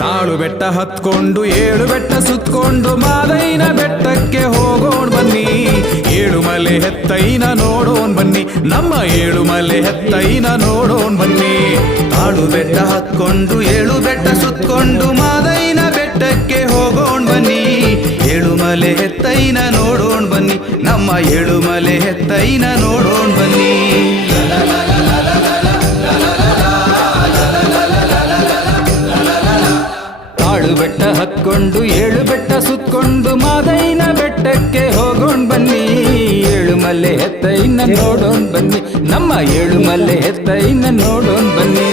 ತಾಳು ಬೆಟ್ಟ ಹತ್ಕೊಂಡು ಏಳು ಬೆಟ್ಟ ಸುತ್ಕೊಂಡು ಮಾದೈನ ಬೆಟ್ಟಕ್ಕೆ ಹೋಗೋಣ ಬನ್ನಿ. ಏಳುಮಲೆ ಹೆತ್ತೈನ ನೋಡೋಣ ಬನ್ನಿ, ನಮ್ಮ ಏಳುಮಲೆ ಹೆತ್ತೈನ ನೋಡೋಣ ಬನ್ನಿ. ತಾಳು ಬೆಟ್ಟ ಹತ್ಕೊಂಡು ಏಳು ಬೆಟ್ಟ ಸುತ್ಕೊಂಡು ಮಾದೈನ ಬೆಟ್ಟಕ್ಕೆ ಹೋಗೋಣ ಬನ್ನಿ. ಏಳುಮಲೆ ಹೆತ್ತೈನ ನೋಡೋಣ ಬನ್ನಿ, ನಮ್ಮ ಏಳುಮಲೆ ಹೆತ್ತೈನ ನೋಡೋಣ ಬನ್ನಿ. ತಾಳು ಬೆಟ್ಟ ಹತ್ಕೊಂಡು ಏಳು ಬೆಟ್ಟ ಸುತ್ಕೊಂಡು ಮಾದೈನ ಬೆಟ್ಟಕ್ಕೆ ಹೋಗೋಣ ಬನ್ನಿ. ಏಳುಮಲೆ ಹೆತ್ತೈನ ನೋಡೋಣ ಬನ್ನಿ, ನಮ್ಮ ಏಳುಮಲೆ ಹೆತ್ತೈನ ನೋಡೋಣ ಬನ್ನಿ.